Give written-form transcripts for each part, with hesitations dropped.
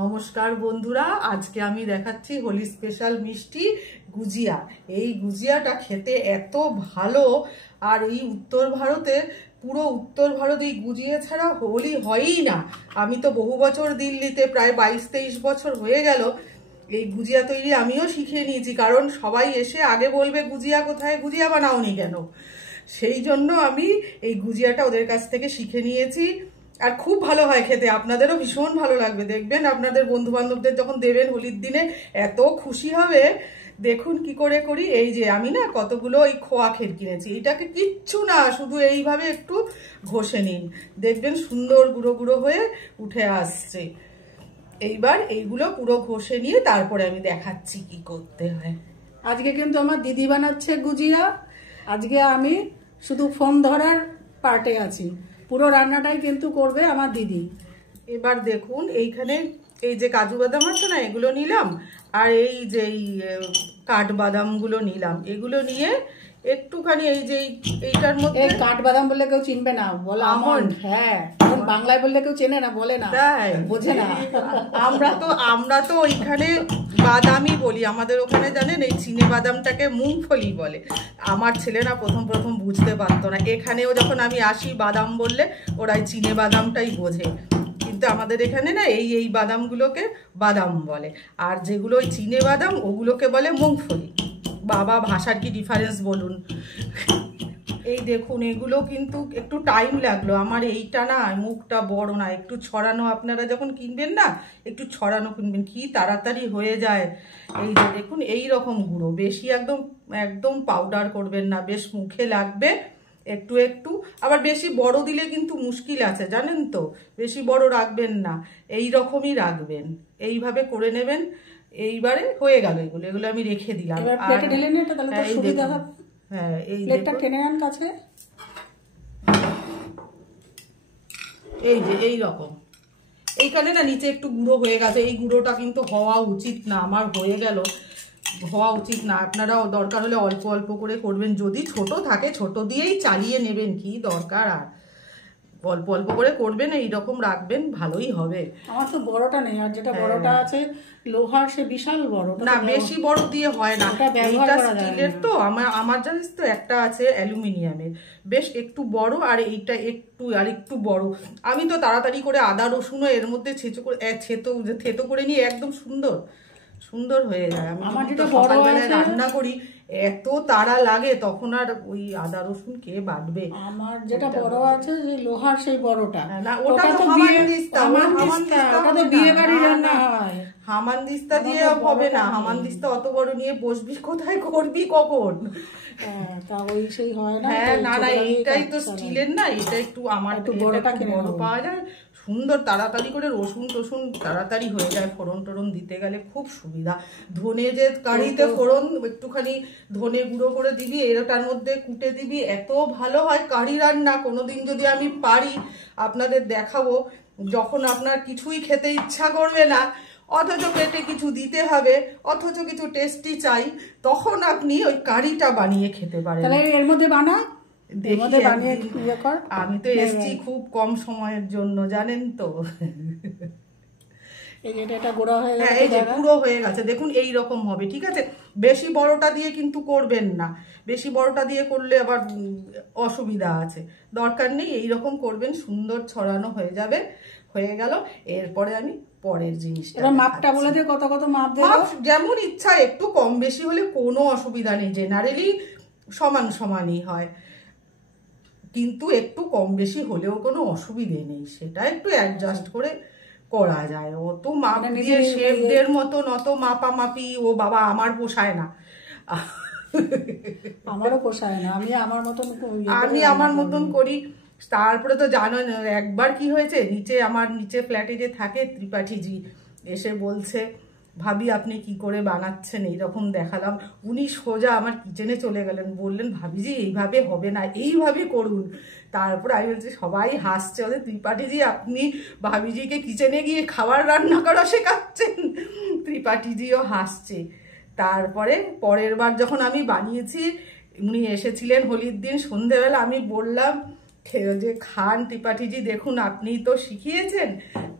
নমস্কার বন্ধুরা, আজকে আমি দেখাচ্ছি হোলি স্পেশাল মিষ্টি গুজিয়া। এই গুজিয়াটা খেতে এত ভালো, আর এই উত্তর ভারতে, পুরো উত্তর ভারত এই গুজিয়া ছাড়া হোলি হয়ই না। আমি তো বহু বছর দিল্লিতে, প্রায় 22-23 বছর হয়ে গেল এই গুজিয়া তৈরি আমিও শিখে নিয়েছি, কারণ সবাই এসে আগে বলবে গুজিয়া কোথায়, গুজিয়া বানাওনি কেন। সেই জন্য আমি এই গুজিয়াটা ওদের কাছ থেকে শিখে নিয়েছি, আর খুব ভালো হয় খেতে। আপনাদেরও ভীষণ ভালো লাগবে, দেখবেন আপনাদের বন্ধু বান্ধবদের যখন দেবেন হোলির দিনে এত খুশি হবে। দেখুন কি করে করি। এই যে আমি না কতগুলো ওই খোয়া ক্ষীর কিনেছি, এটাকে কিচ্ছু না, শুধু এইভাবে একটু ঘষে নিন, দেখবেন সুন্দর গুঁড়ো গুঁড়ো হয়ে উঠে আসছে। এইবার এইগুলো পুরো ঘষে নিয়ে তারপরে আমি দেখাচ্ছি কি করতে হয়। আজকে কিন্তু আমার দিদি বানাচ্ছে গুজিয়া। আজকে আমি শুধু ফোন ধরার পার্টে আছি, পুরো রান্নাটাই কিন্তু করবে আমার দিদি। এবার দেখুন এইখানে এই যে কাজু বাদাম আছে না, এগুলো নিলাম, আর এই যে কাঠবাদামগুলো নিলাম। এগুলো নিয়ে একটুখানি এই যে এইটার মধ্যে, কাঠবাদাম বললে কেউ চিনবে না, বলে আমন্ড। হ্যাঁ, বাংলায় বললে কেউ চেনে না, বলে না, বোঝে না। আমরা তো ওইখানে বাদামই বলি, আমাদের ওখানে জানেন এই চিনে বাদামটাকে মুংফলি বলে। আমার ছেলেরা প্রথম বুঝতে পারতো না, এখানেও যখন আমি আসি বাদাম বললে ওরা চিনে বাদামটাই বোঝে, কিন্তু আমাদের এখানে না এই বাদামগুলোকে বাদাম বলে, আর যেগুলো ওই চিনে বাদাম ওগুলোকে বলে মুংফলি। বাবা, ভাষার কি ডিফারেন্স বলুন। এই দেখুন, এগুলো কিন্তু একটু টাইম লাগলো আমার। এইটা না মুখটা বড় না, একটু ছড়ানো, আপনারা যখন কিনবেন না একটু ছড়ানো কিনবেন, কি তাড়াতাড়ি হয়ে যায়। এই যে দেখুন এই রকম গুঁড়ো, বেশি একদম পাউডার করবেন না, বেশ মুখে লাগবে একটু একটু। আবার বেশি বড় দিলে কিন্তু মুশকিল আছে, জানেন তো, বেশি বড় রাখবেন না, এই রকমই রাখবেন, এইভাবে করে নেবেন। এইবারে হয়ে গেল, এগুলো আমি রেখে দিলাম। হ্যাঁ, এই যে এইরকম, এইখানে না নিচে একটু গুঁড়ো হয়ে গেছে, এই গুঁড়োটা কিন্তু হওয়া উচিত না, আমার হয়ে গেল, হওয়া উচিত না। আপনারাও দরকার হলে অল্প অল্প করে করবেন, যদি ছোট থাকে ছোট দিয়েই চালিয়ে নেবেন, কি দরকার আর অল্প অল্প করে করবেন, এইরকম রাখবেন, ভালোই হবে। আমার তো বড়টা নেই, আর যেটা বড়টা আছে লোহার, সে বিশাল বড় না, বেশি বড় দিয়ে হয় না, এইটা স্টিলের তো। আমার জানিস তো একটা আছে অ্যালুমিনিয়ামের, বেশ একটু বড়, আর এইটা একটু বড়। আমি তো তাড়াতাড়ি করে আদা রসুনও এর মধ্যে থেতো করে নিয়ে একদম সুন্দর হয়ে যায়। আমি সকালবেলায় রান্না করি, এত তাড়া লাগে, তখন আর ওই আদা রসুন কে বাটবে। আমার যেটা বড় আছে যে লোহার, সেই বড়টা না, ওটা তো হামানদিস্তা, বিয়ে বাড়ি রান্না হয়, হামানদিস্তা দিয়ে হবে না। হামানদিস্তা অত বড় নিয়ে বসবি কোথায়, করবি কখন? তা ওই সেই হয় না। হ্যাঁ, না এইটাই তো স্টিলের না, এটা একটু আমার একটু বড়টা বড় পাওয়া যায়, সুন্দর তাড়াতাড়ি করে রসুন টসুন তাড়াতাড়ি হয়ে যায়, ফোড়ন টোড়ন দিতে গেলে খুব সুবিধা। ধনে যে কারিতে ফোড়ন, একটুখানি ধনে গুঁড়ো করে দিবি, এটার মধ্যে কুটে দিবি, এত ভালো হয় কারি রান্না। কোনোদিন যদি আমি পারি আপনাদের দেখাবো, যখন আপনার কিছুই খেতে ইচ্ছা করবে না, অথচ পেটে কিছু দিতে হবে, অথচ কিছু টেস্টি চাই, তখন আপনি ওই কারিটা বানিয়ে খেতে পারেন। এর মধ্যে আমি তো এসছি খুব কম সময়ের জন্য, জানেন তো। পুরো হয়ে গেছে, দেখুন এই রকম হবে, ঠিক আছে। বেশি বড়টা দিয়ে কিন্তু করবেন না, বেশি বড়টা দিয়ে করলে আবার অসুবিধা আছে, দরকার নেই। এই রকম করবেন, সুন্দর ছড়ানো হয়ে যাবে। হয়ে গেল, এরপরে আমি পরের জিনিসটা মাপটা বলে দিয়ে কত মাপ যেমন ইচ্ছা, একটু কম বেশি হলে কোনো অসুবিধা নেই, জেনারেলি সমানই হয়, কিন্তু একটু কম বেশি হলেও কোনো অসুবিধে নেই, সেটা একটু অ্যাডজাস্ট করে করা যায়। অত মাপ দিয়ে শেফদের মতন অত মাপামাপি, ও বাবা, আমার পোষায় না, আমারও পোষায় না। আমি আমার মতন করি। তারপরে তো জানো একবার কি হয়েছে, আমার নিচে ফ্ল্যাটে যে থাকে ত্রিপাঠীজি এসে বলছে, ভাবি আপনি কি করে বানাচ্ছেন, এইরকম দেখালাম। উনি সোজা আমার কিচেনে চলে গেলেন, বললেন ভাবিজি এইভাবে হবে না, এইভাবে করুন। তারপর আমি বলছি, সবাই হাসছে, ওদের ত্রিপাঠীজি আপনি ভাবিজিকে কিচেনে গিয়ে খাবার রান্না করা শেখাচ্ছেন। ত্রিপাঠীজিও হাসছে। তারপরে পরের বার যখন আমি বানিয়েছি, উনি এসেছিলেন হোলির দিন সন্ধেবেলা, আমি বললাম যে খান ত্রিপাঠীজি, দেখুন আপনিই তো শিখিয়েছেন।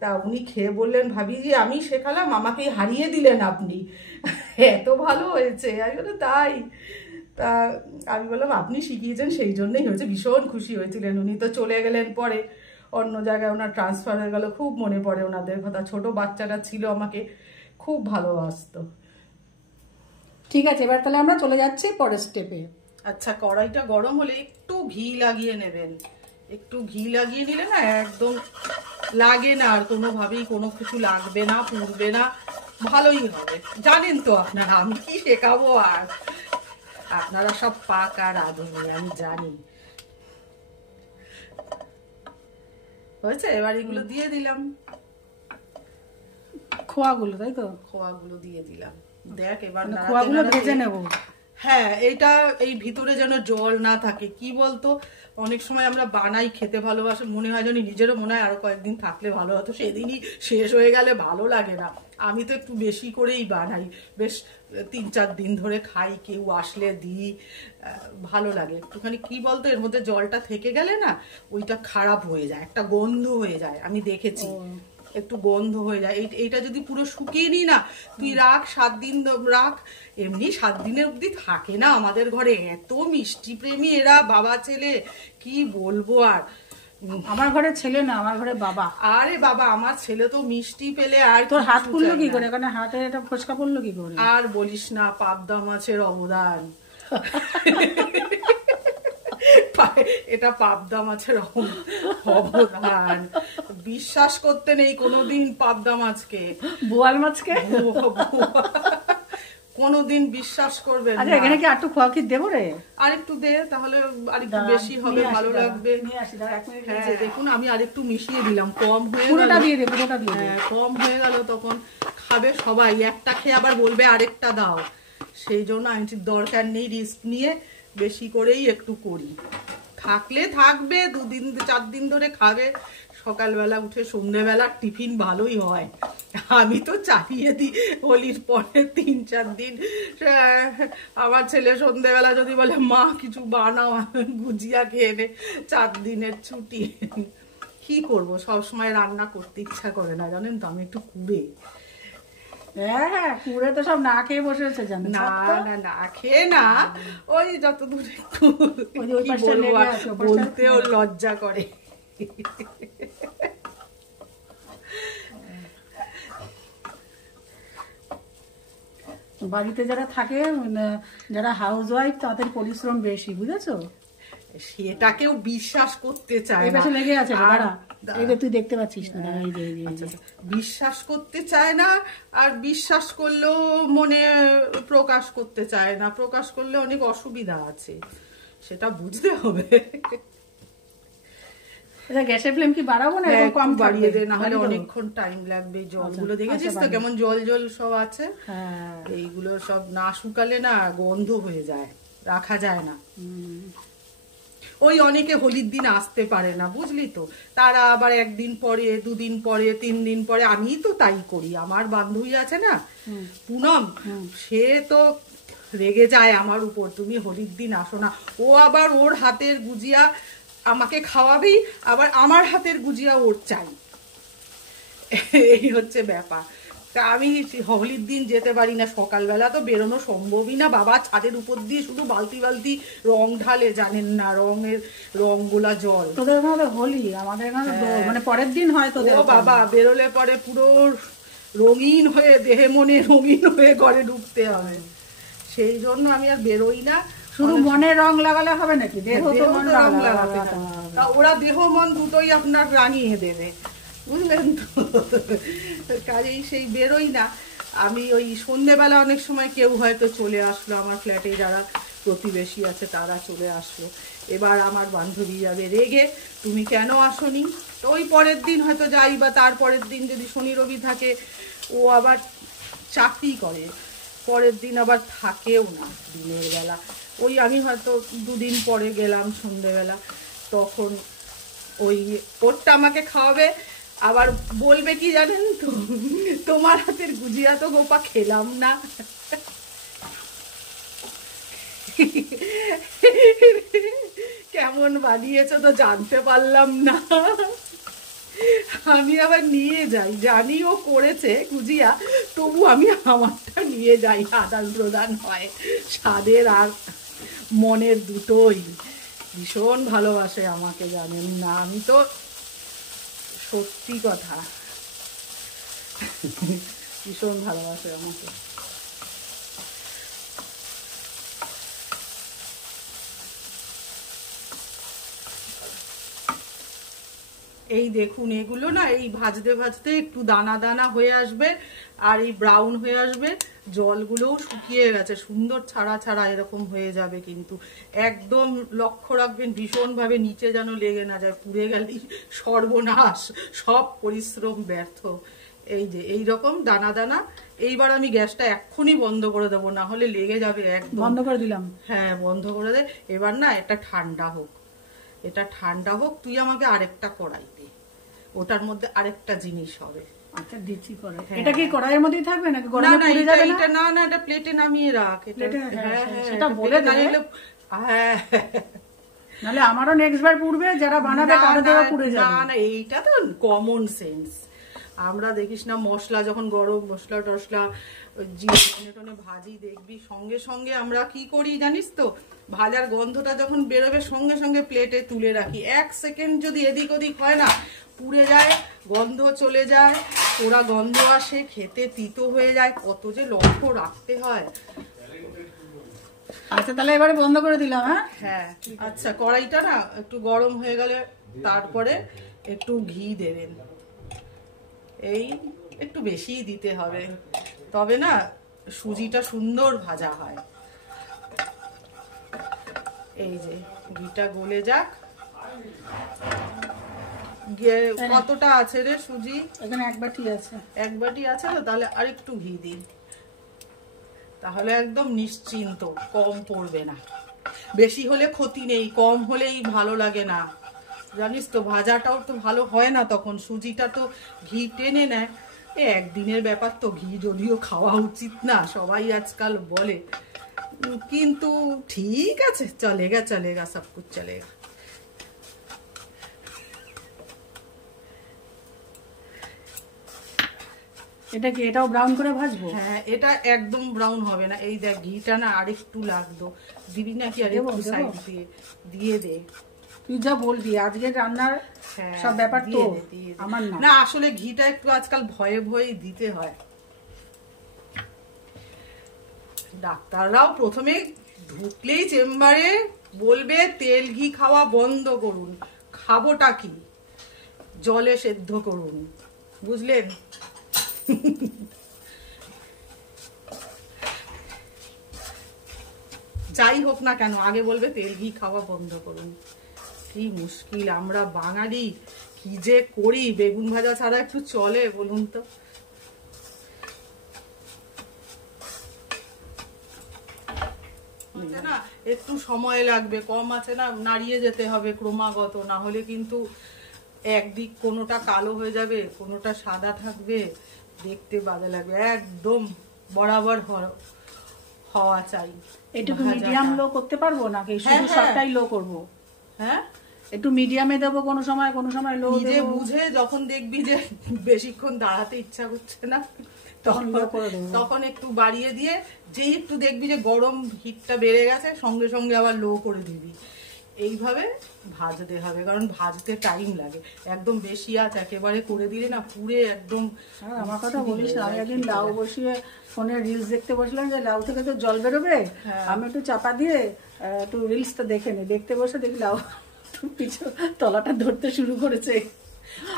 তা উনি খেয়ে বললেন, ভাবিজি আমি শেখালাম, আমাকেই হারিয়ে দিলেন আপনি, এত ভালো হয়েছে। আমি বললাম তাই? তা আমি বললাম আপনি শিখিয়েছেন সেই জন্যই হয়েছে। ভীষণ খুশি হয়েছিলেন। উনি তো চলে গেলেন পরে, অন্য জায়গায় ওনার ট্রান্সফার হয়ে গেল। খুব মনে পড়ে ওনাদের কথা, ছোট বাচ্চাটা ছিল, আমাকে খুব ভালোবাসতো। ঠিক আছে, এবার তাহলে আমরা চলে যাচ্ছি পরের স্টেপে। আচ্ছা, কড়াইটা গরম হলে একটু ঘি লাগিয়ে নেবেন। একটু ঘি লাগিয়ে নিলে না একদম লাগে না, আর কোনোভাবেই কোনো কিছু লাগবে না, পুড়বে না, ভালোই হবে। জানেন তো আপনারা, আমি কি শেখাবো আর, আপনারা সব পাকা রাঁধুনি, আমি জানি। হয়েছে, এবার এগুলো দিয়ে দিলাম, খোয়াগুলো, তাই তো? খোয়াগুলো দিয়ে দিলাম। দেখ এবার খোয়াগুলো ভেজে নেবো। হ্যাঁ, এটা এই ভিতরে যেন জল না থাকে। কি বলতো, অনেক সময় আমরা বানাই, খেতে ভালোবাসে, মনে হয় যেন নিজেরও মনে হয় আরো কয়েকদিন থাকলে ভালো হতো, সেদিনই শেষ হয়ে গেলে ভালো লাগে না। আমি তো একটু বেশি করেই বানাই, বেশ 3-4 দিন ধরে খাই, কেউ আসলে দিই, ভালো লাগে একটুখানি। কি বলতো, এর মধ্যে জলটা থেকে গেলে না ওইটা খারাপ হয়ে যায়, একটা গন্ধ হয়ে যায়, আমি দেখেছি একটু গন্ধ হয়ে যায়। এইটা যদি পুরো শুকিয়ে নি না, তুই রাখ 7 দিন রাখ, এমনি 7 দিনের অবধি থাকে না আমাদের ঘরে। এত মিষ্টি প্রেমী এরা, বাবা ছেলে, কি বলবো আর। আমার ঘরে ছেলে না, আমার ঘরে বাবা। আরে বাবা, আমার ছেলে তো মিষ্টি পেলে আর তোর হাত পুড়লো কি করে? এখানে হাতে এটা ফোসকা পড়লো কি করে? আর বলিস না, পাবদা মাছের অবদান। এটা পাবদা মাছের অবদান, বিশ্বাস করতে নেই কোনোদিন পাবদা মাছকে, বোয়াল মাছকে কোনোদিন বিশ্বাস করবে না। আচ্ছা, এখানে কি একটু খোয়া কি দেবো রে? আরেকটু দে, তাহলে আরেকটু বেশি হবে, ভালো লাগবে। হ্যাঁ দেখুন, আমি আরেকটু মিশিয়ে দিলাম, কম হয়ে পুরোটা দিয়ে দে, পুরোটা দিয়ে দে। হ্যাঁ, কম হয়ে গেল, তখন খাবে সবাই, একটা খেয়ে আবার বলবে আরেকটা দাও। সেই জন্য আমি দরকার নেই, রিস্ক নিয়ে বেশি করেই একটু করি। থাকলে থাকবে, 2 দিন 4 দিন ধরে খাবে, সকালবেলা উঠে সন্ধ্যেবেলা টিফিন ভালোই হয়। আমি তো চালিয়ে দিই হোলির পরে 3-4 দিন। আমার ছেলে সন্ধ্যেবেলা যদি বলে মা কিছু বানাও, গুজিয়া খেয়ে নে, 4 দিনের ছুটি। কি করবো, সবসময় রান্না করতে ইচ্ছা করে না, জানেন তো, আমি একটু কুড়ে। হ্যাঁ, কুড়ে তো সব না খেয়ে বসেছে, জানো? না না, না খেয়ে না, ওই যতদূর একটু বলতেও লজ্জা করে। বাড়িতে যারা থাকে, যারা হাউস ওয়াইফ, তাদের পরিশ্রম বেশি, বুঝেছো? সেটাকেও বিশ্বাস করতে চায় না, লেগে আছে, এই যে তুই দেখতে পাচ্ছিস না, বিশ্বাস করতে চায় না। আর বিশ্বাস করলেও মনে প্রকাশ করতে চায় না, প্রকাশ করলে অনেক অসুবিধা আছে, সেটা বুঝতে হবে। গ্যাসের ফ্লেম কি বাড়াবো না কম বাড়িয়ে দে, না হলে অনেকক্ষণ টাইম লাগবে। জলগুলো দেখেছিস তো কেমন জল জল সব আছে, এইগুলো সব না শুকালে না গন্ধ হয়ে যায়, রাখা যায় না। ওই অনেকে হোলির দিন আসতে পারে না, বুঝলি তো, তারা আবার 1 দিন পরে, 2 দিন পরে, 3 দিন পরে। আমি তো তাই করি। আমার বান্ধবী আছে না পুনম, সে তো রেগে যায় আমার উপর, তুমি হোলির দিন আসো না। ও আবার ওর হাতের গুজিয়া আমাকে খাওয়াবেই, আবার আমার হাতের গুজিয়া ওর চাই, এই হচ্ছে ব্যাপার। তা আমি হোলির দিন যেতে পারি না, সকালবেলা তো বেরোনো সম্ভবই না। বাবা ছাদের উপর দিয়ে শুধু বালতি বালতি রং ঢালে, জানেন না, রং গোলা জল। তোদের হোলি, আমাদের মানে পরের দিন হয় তোদের। ও বাবা, বেরোলে পরে পুরো রঙিন হয়ে, দেহে মনে রঙিন হয়ে ঘরে ঢুকতে হবে, সেই জন্য আমি আর বেরোই না। শুধু মনে রং লাগালে হবে নাকি? দেহ রং লাগাতে হবে। ওরা দেহ মন দুটোই আপনার রাঙিয়ে দেবে, বুঝলেন তো। কাজেই সেই বেরোই না আমি। ওই সন্ধ্যেবেলা অনেক সময় কেউ হয়তো চলে আসলো, আমার ফ্ল্যাটে যারা প্রতিবেশী আছে তারা চলে আসলো। এবার আমার বান্ধবী যাবে রেগে, তুমি কেন আসোনি? তো ওই পরের দিন হয়তো যাই, বা তারপরের দিন যদি শনি রবি থাকে, ও আবার চাকরি করে, পরের দিন আবার থাকেও না দিনের বেলা। ওই আমি হয়তো 2 দিন পরে গেলাম সন্ধ্যেবেলা, তখন ওই ওরটা আমাকে খাওয়াবে, আবার বলবে কি জানেন তো, তোমার হাতের গুজিয়া তো গোপা খেলাম না। কেমন বানিয়েছো তো জানতে পারলাম না। আমি আবার নিয়ে যাই, জানি ও করেছে গুজিয়া, তবু আমি আমারটা নিয়ে যাই, আদান প্রদান হয় স্বাদের আর মনের দুটোই। ভীষণ ভালোবাসে আমাকে, জানেন না? আমি তো সত্যি কথা, ভীষণ ভালোবাসে আমাকে। এই দেখুন, এগুলো না এই ভাজতে ভাজতে একটু দানা দানা হয়ে আসবে আর এই ব্রাউন হয়ে আসবে, জলগুলোও শুকিয়ে গেছে, সুন্দর ছাড়া ছাড়া এরকম হয়ে যাবে। কিন্তু একদম লক্ষ্য রাখবেন ভীষণভাবে নিচে যেন লেগে না যায়, পুড়ে গেলেই সর্বনাশ, সব পরিশ্রম ব্যর্থ। এই যে এই রকম দানা দানা। এইবার আমি গ্যাসটা এক্ষুনি বন্ধ করে দেবো, না হলে লেগে যাবে একদম। বন্ধ করে দিলাম। হ্যাঁ, বন্ধ করে দে। এবার না এটা ঠান্ডা হোক, এটা ঠান্ডা হোক। তুই আমাকে আরেকটা কড়াই দে, ওটার মধ্যে আরেকটা জিনিস হবে। আচ্ছা, দিচ্ছি করে। হ্যাঁ। এটা কি কড়াইয়ের মধ্যেই থাকবে নাকি না গরমে না, পুড়ে এটা যাবে না? এটা না না, এটা প্লেটে নামিয়ে রাখ। এটা প্লেটে, হ্যাঁ, হ্যাঁ হ্যাঁ, সেটা এটা বলে প্লেটে দেবে। নামিয়ে হ্যাঁ। নাহলে আমারও নেক্সট বার পুড়বে, যারা বানাবে না, তাদের দেওয়া না, পুড়ে না যাবে। না, এইটা তো কমন সেন্স। আমরা দেখিস না মশলা যখন গরম মশলা টসলা জিরে টনে টনে ভাজি, দেখবি সঙ্গে সঙ্গে আমরা কি করি জানিস তো, ভাজার গন্ধটা যখন বেরোবে সঙ্গে সঙ্গে প্লেটে তুলে রাখি। 1 সেকেন্ড যদি এদিক ওদিক হয় না, পুড়ে যায়, গন্ধ চলে যায়, পোড়া গন্ধ আসে, খেতে তিতো হয়ে যায়। কত যে লক্ষ্য রাখতে হয়। আচ্ছা, তাহলে এবারে বন্ধ করে দিলাম। হ্যাঁ হ্যাঁ, আচ্ছা, কড়াইটা না একটু গরম হয়ে গেলে তারপরে একটু ঘি দেবেন। এই একটু বেশিই দিতে হবে, তবে না সুজিটা সুন্দর ভাজা হয়। এই যে ঘিটা গলে যাক। কতটা আছে রে সুজি? এখানে এক বাটি আছে। 1 বাটি আছে তো, তাহলে আরেকটু ঘি দিন, তাহলে একদম নিশ্চিন্ত, কম পড়বে না। বেশি হলে ক্ষতি নেই, কম হলেই ভালো লাগে না, জানিস তো। ভাজাটাও তো ভালো হয় না তখন, সুজিটা তো ঘি টেনে নেয়। একদিনের ব্যাপার তো, ঘি যদিও খাওয়া উচিত না সবাই আজকাল বলে, কিন্তু ঠিক আছে, চলেগা চলেগা, সব কুছ চলেগা। এটা কি, এটাও ব্রাউন করে ভাজবো? হ্যাঁ, এটা একদম ব্রাউন হবে না। এই দেখ ঘিটা না আরেকটু লাগতো, দিবি নাকি আরেকটু সাইড দিয়ে? দিয়ে দে। তুই যা বলবি, আজকের রান্নার হ্যাঁ, সব ব্যাপার তো দিয়ে দে, দিয়ে দে। আমার না। না, আসলে ঘিটা একটু আজকাল ভয়ে ভয়ে দিতে হয়। ডাক্তাররাও প্রথমে ঢুকলেই চেম্বারে বলবে তেল ঘি খাওয়া বন্ধ করুন। খাবোটা কি? জলে সেদ্ধ করুন, বুঝলেন? যাই হোক না কেন, আগে বলবে তেল ঘি খাওয়া বন্ধ করুন। কি মুশকিল, আমরা বাঙালি কি যে করি। বেগুন ভাজা ছাড়া একটু চলে বলুন তো? না, একটু সময় লাগবে, কম আছে না, নাড়িয়ে যেতে হবে ক্রমাগত, না হলে কিন্তু একদিক কোনোটা কালো হয়ে যাবে, কোনোটা সাদা থাকবে, দেখতে বাজে লাগবে। একদম বরাবর হওয়া চাই। এটুকু মিডিয়াম লো করতে পারবো নাকি হ্যাঁ, শুধু হ্যাঁ। সবটাই লো করব? হ্যাঁ, একটু মিডিয়ামে দেবো কোনো সময় লো নিজে দেবো। বুঝে যখন দেখবি যে বেশিক্ষণ দাঁড়াতে ইচ্ছা করছে না, তখন লো করে দেবো। তখন একটু বাড়িয়ে দিয়ে, যেই একটু দেখবি যে গরম হিটটা বেড়ে গেছে, সঙ্গে সঙ্গে আবার লো করে দিবি। এইভাবে ভাজতে হবে, কারণ ভাজতে টাইম লাগে। একদম বেশি আঁচ একেবারে করে দিলে না পুড়ে একদম। হ্যাঁ, আমার কথা বলিস না, আমি একদিন লাউ বসিয়ে ফোনে রিলস দেখতে বসলাম, যে লাউ থেকে তো জল বেরোবে, আমি একটু চাপা দিয়ে একটু রিলসটা দেখে নি, দেখতে বসে দেখি লাউ পিছু তলাটা ধরতে শুরু করেছে।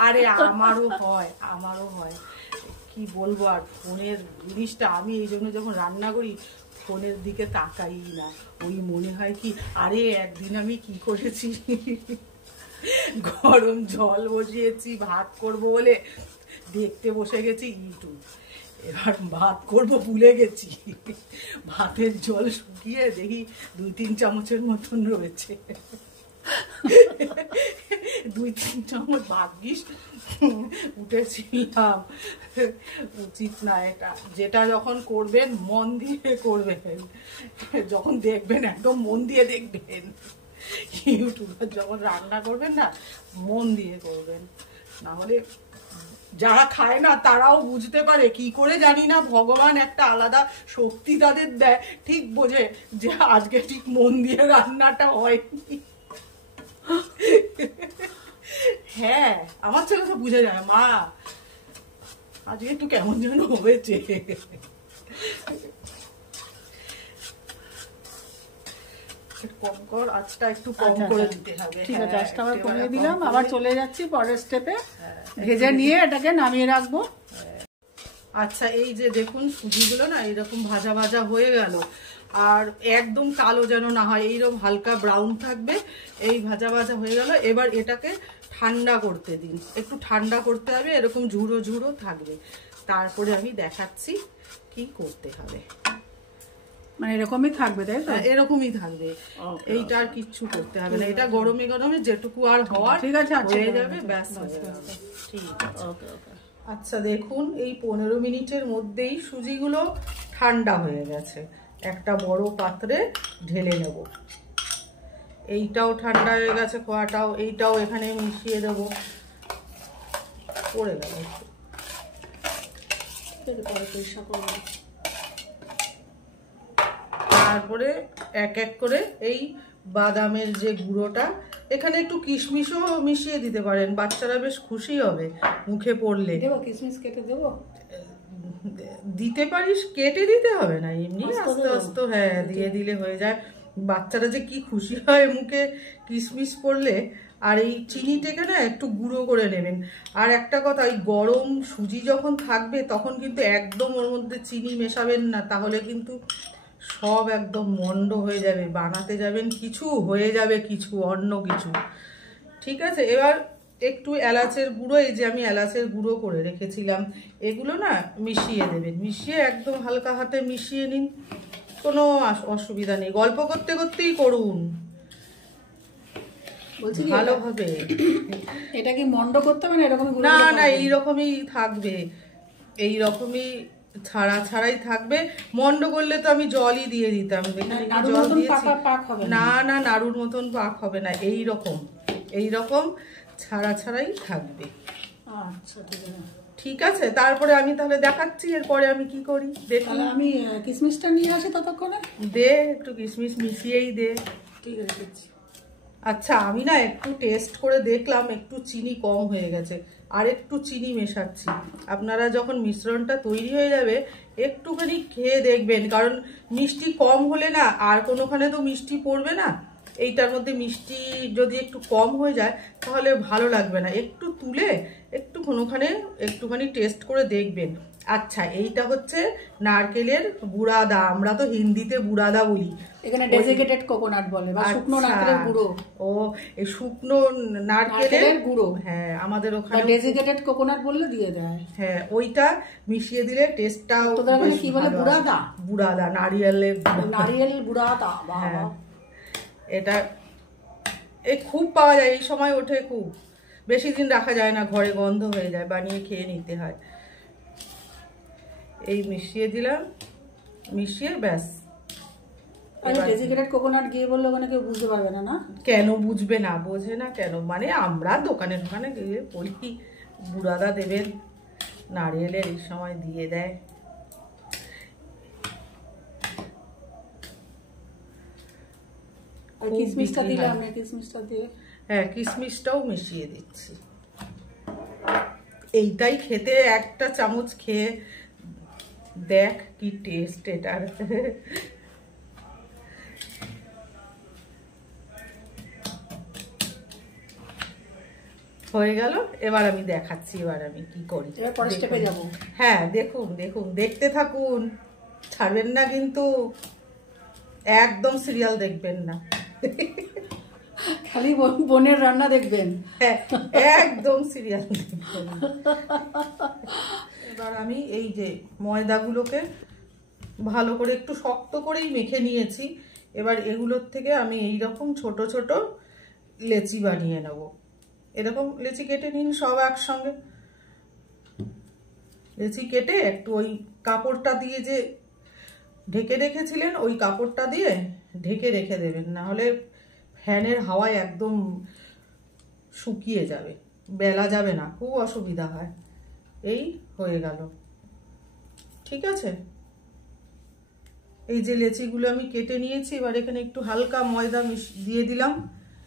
আরে আমারও হয়, কি বলবো। আর ফোনের জিনিসটা আমি এই জন্য যখন রান্না করি ফোনের দিকে তাকাই না। ওই মনে হয় কি, আরে একদিন আমি কি করেছি, গরম জল বসিয়েছি ভাত করব বলে, দেখতে বসে গেছি ইউটিউব। এবার ভাত করব ভুলে গেছি, ভাতের জল শুকিয়ে দেখি 2-3 চামচের মতন রয়েছে। 2-3 চামচ ভাগ্যিস উঠেছিলাম। উচিত না এটা। যেটা যখন করবেন মন দিয়ে করবেন, যখন দেখবেন একদম মন দিয়ে দেখবেন, ইউটিউবার যখন রান্না করবেন না মন দিয়ে করবেন, না হলে যারা খায় না তারাও বুঝতে পারে কি করে জানি না, ভগবান একটা আলাদা শক্তি তাদের দেয়, ঠিক বোঝে যে আজকে ঠিক মন দিয়ে রান্নাটা হয়নি। হ্যাঁ, আমার ছেলে তো বুঝে যায়, মা আজকে একটু কেমন যেন হয়েছে। কম কর, আঁচটা একটু কম করে দিতে হবে। ঠিক আছে, আঁচটা আবার কমিয়ে দিলাম। আবার চলে যাচ্ছি পরের স্টেপে। ভেজে নিয়ে এটাকে নামিয়ে রাখবো। আচ্ছা, এই যে দেখুন সুজিগুলো না এরকম ভাজা ভাজা হয়ে গেল, আর একদম কালো যেন না হয়, এইরকম হালকা ব্রাউন থাকবে, এই ভাজা ভাজা হয়ে গেল। এবার এটাকে ঠান্ডা করতে দিন, একটু ঠান্ডা করতে হবে, এরকম ঝুড়ো ঝুড়ো থাকবে, তারপরে আমি দেখাচ্ছি কি করতে হবে। মানে এরকমই থাকবে, তাই তো? এরকমই থাকবে, এইটা আর কিচ্ছু করতে হবে না। এটা গরমে গরমে যেটুকু আর হওয়ার ঠিক আছে, হয়ে যাবে, ব্যাস। ঠিক আছে, আচ্ছা দেখুন এই 15 মিনিটের মধ্যেই সুজিগুলো ঠান্ডা হয়ে গেছে। একটা বড় পাত্রে ঢেলে নেব। এইটাও ঠান্ডা হয়ে গেছে, খোয়াটাও, এইটাও এখানে মিশিয়ে দেবো। পড়ে গেল, তারপরে এক এক করে এই বাদামের যে গুঁড়োটা, এখানে একটু কিশমিশও মিশিয়ে দিতে পারেন, বাচ্চারা বেশ খুশি হবে মুখে পড়লে। কিশমিশ কেটে দেবো? দিতে পারিস, কেটে দিতে হবে না, এমনি আস্তে আস্তে হ্যাঁ দিয়ে দিলে হয়ে যায়। বাচ্চারা যে কি খুশি হয় মুখে কিশমিশ পড়লে। আর এই চিনিটাকে না একটু গুঁড়ো করে নেবেন। আর একটা কথা, এই গরম সুজি যখন থাকবে তখন কিন্তু একদম ওর মধ্যে চিনি মেশাবেন না, তাহলে কিন্তু সব একদম মন্ড হয়ে যাবে, বানাতে যাবেন কিছু, হয়ে যাবে কিছু অন্য কিছু। ঠিক আছে, এবার একটু এলাচের গুঁড়ো, এই যে আমি এলাচের গুঁড়ো করে রেখেছিলাম, এগুলো না মিশিয়ে দেবেন। মিশিয়ে একদম হালকা হাতে মিশিয়ে নিন, কোনো অসুবিধা নেই, গল্প করতে করতেই করুন ভালোভাবে। এটা কি মন্ড করতে হবে না? এরকম না না, এইরকমই থাকবে, এইরকমই ছাড়া ছাড়াই থাকবে। মন্ড করলে তো আমি জলই দিয়ে দিতাম, জল দিয়েছি। না না, নাড়ুর মতন পাক হবে না, এইরকম ছাড়া ছাড়াই থাকবে। আচ্ছা ঠিক আছে, তারপরে আমি তাহলে দেখাচ্ছি এরপরে আমি কি করি। দেখুন আমি কিশমিশটা নিয়ে আসি ততক্ষণে। দে, একটু কিশমিশ মিশিয়েই দে। ঠিক আছে। আচ্ছা, আমি না একটু টেস্ট করে দেখলাম একটু চিনি কম হয়ে গেছে, আর একটু চিনি মেশাচ্ছি। আপনারা যখন মিশ্রণটা তৈরি হয়ে যাবে একটুখানি খেয়ে দেখবেন, কারণ মিষ্টি কম হলে না আর কোনোখানে তো মিষ্টি পড়বে না, এইটার মধ্যে মিষ্টি যদি একটু কম হয়ে যায় তাহলে ভালো লাগবে না। একটু তুলে একটু কোনোখানে একটুখানি টেস্ট করে দেখবেন। আচ্ছা, এইটা হচ্ছে নারকেলের বুড়াদা, আমরা তো হিন্দিতে বুড়াদা বলি, এখানে ডেজিকেটেড কোকোনাট বলে বা শুকনো নারকেলের গুঁড়ো। ও, এই শুকনো নারকেলের গুঁড়ো, হ্যাঁ আমাদের ওখানে ডেজিকেটেড কোকোনাট বললে দিয়ে দেয়। হ্যাঁ, ওইটা মিশিয়ে দিলে টেস্টটাও কি বলে? বুড়াদা। বুড়াদা, নারিয়েলের বুড়াদা। হ্যাঁ, এটা খুব পাওয়া যায়, এই সময় ওঠে, খুব বেশি দিন রাখা যায় না, ঘরে গন্ধ হয়ে যায়, বানিয়ে খেয়ে নিতে হয়। এই মিশিয়ে দিলাম, মিশিয়ে ব্যাস। ডেজিকেটেড কোকোনাট গিয়ে বললে ওখানে কেউ বুঝতে পারবে না। না কেন বুঝবে না, বোঝে না কেন, মানে আমরা দোকানে গিয়ে বলি বুড়াদা দেবেন, নারিয়েলের এই সময় দিয়ে দেয়। কিশমিশটা দিলাম, কিশমিশটা দিয়ে হ্যাঁ কিশমিশটাও মিশিয়ে দিচ্ছি। এইটাই খেতে, একটা চামচ খেয়ে দেখ কি টেস্ট এটার। হয়ে গেল, এবার আমি দেখাচ্ছি এবার আমি কি করি। হ্যাঁ দেখুন দেখুন, দেখতে থাকুন, ছাড়বেন না কিন্তু, একদম সিরিয়াল দেখবেন না, খালি বোনের রান্না দেখবেন, একদম সিরিয়াল দেখবেন। এবার আমি এই যে ময়দাগুলোকে ভালো করে একটু শক্ত করেই মেখে নিয়েছি, এবার এগুলোর থেকে আমি এইরকম ছোট ছোট লেচি বানিয়ে নেব। এরকম লেচি কেটে নিন সব একসঙ্গে, লেচি কেটে একটু ওই কাপড়টা দিয়ে যে ঢেকে রেখেছিলেন ওই কাপড়টা দিয়ে ঢেকে রেখে দেবেন, না হলে ফ্যানের হাওয়ায় একদম শুকিয়ে যাবে, বেলা যাবে না, খুব অসুবিধা হয়। এই হয়ে গেল, ঠিক আছে। এই যে লেচিগুলো আমি কেটে নিয়েছি, এবার এখানে একটু হালকা ময়দা দিয়ে দিলাম।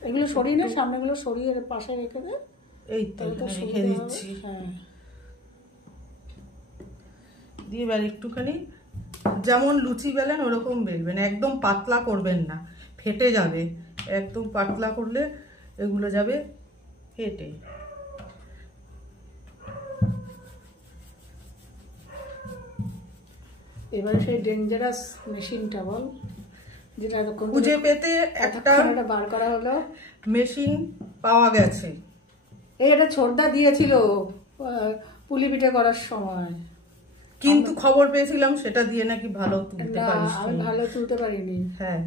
এগুলো সরিয়ে না, সামনেগুলো সরিয়ে পাশে রেখে দে। এই তো এখানে রেখে দিচ্ছি। হ্যাঁ, দিয়ে এবার একটুখানি যেমন লুচি বেলেন ওরকম বেলবেন, একদম পাতলা করবেন না, ফেটে যাবে। একদম পাতলা করলে এগুলো যাবে ফেটে। এবারে সেই ডেঞ্জারাস মেশিনটা বল, যেটা খুঁজে পেতে একটা বার করা হলো, মেশিন পাওয়া গেছে। এটা ছোটদা দিয়েছিল পুলি পিঠে করার সময়, কিন্তু খবর পেয়েছিলাম সেটা দিয়ে নাকি ভালো তুলতে পারিস। আমি ভালো তুলতে পারিনি। হ্যাঁ,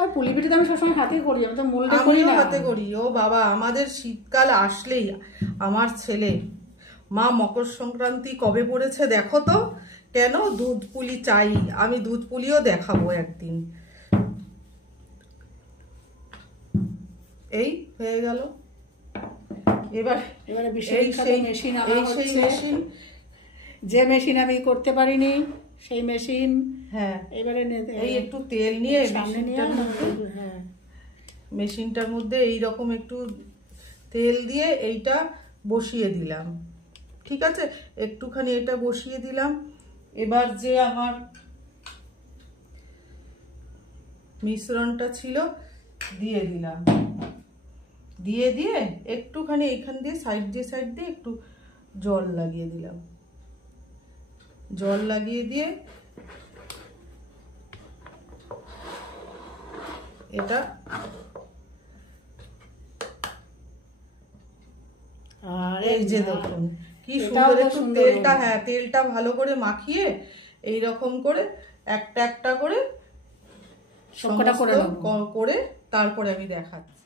আর পুলি পিঠে তো আমি সবসময় হাতেই করি, আমি তো মোল্ডে করি না। হাতে করি। ও বাবা, আমাদের শীতকাল আসলেই আমার ছেলে, মা মকর সংক্রান্তি কবে পড়েছে দেখো তো, কেন দুধ পুলি চাই। আমি দুধ পুলিও দেখাবো একদিন। এই হয়ে গেল। এবারে মেশিন যে মেশিন আমি করতে পারিনি সেই মেশিন। হ্যাঁ, এবারে এই একটু তেল নিয়ে সামনে নিয়ে, হ্যাঁ, মেশিনটার মধ্যে এই রকম একটু তেল দিয়ে এইটা বসিয়ে দিলাম, ঠিক আছে। একটুখানি এটা বসিয়ে দিলাম। এবার যে আমার মিশ্রণটা ছিল দিয়ে দিলাম, দিয়ে একটুখানি এখান দিয়ে সাইড দিয়ে একটু জল লাগিয়ে দিলাম। জল লাগিয়ে দিয়ে এটা আর এই যে দেখুন কি সুন্দর, একটু তেলটা, হ্যাঁ তেলটা ভালো করে মাখিয়ে এই রকম করে একটা একটা করে করে তারপরে আমি দেখাচ্ছি।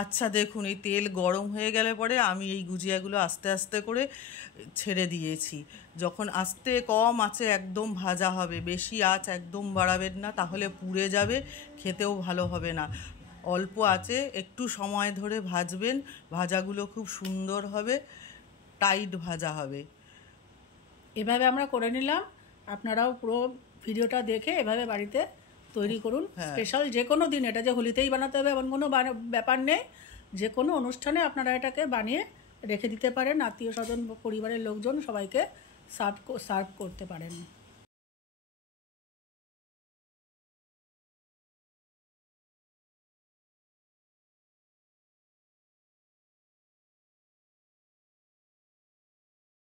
আচ্ছা দেখুন, এই তেল গরম হয়ে গেলে পরে আমি এই গুজিয়াগুলো আস্তে আস্তে করে ছেড়ে দিয়েছি। যখন আস্তে কম আঁচে একদম ভাজা হবে, বেশি আঁচ একদম বাড়াবেন না, তাহলে পুড়ে যাবে, খেতেও ভালো হবে না। অল্প আঁচে একটু সময় ধরে ভাজবেন, ভাজাগুলো খুব সুন্দর হবে, টাইট ভাজা হবে। এভাবে আমরা করে নিলাম, আপনারাও পুরো ভিডিওটা দেখে এভাবে বাড়িতে তৈরি করুন। স্পেশাল যে কোনো দিন, এটা যে হোলিতেই বানাতে হবে এমন কোনো ব্যাপার নেই, যে কোনো অনুষ্ঠানে আপনারা এটাকে বানিয়ে রেখে দিতে পারেন, আত্মীয় স্বজন পরিবারের লোকজন সবাইকে সার্ভ করতে পারেন।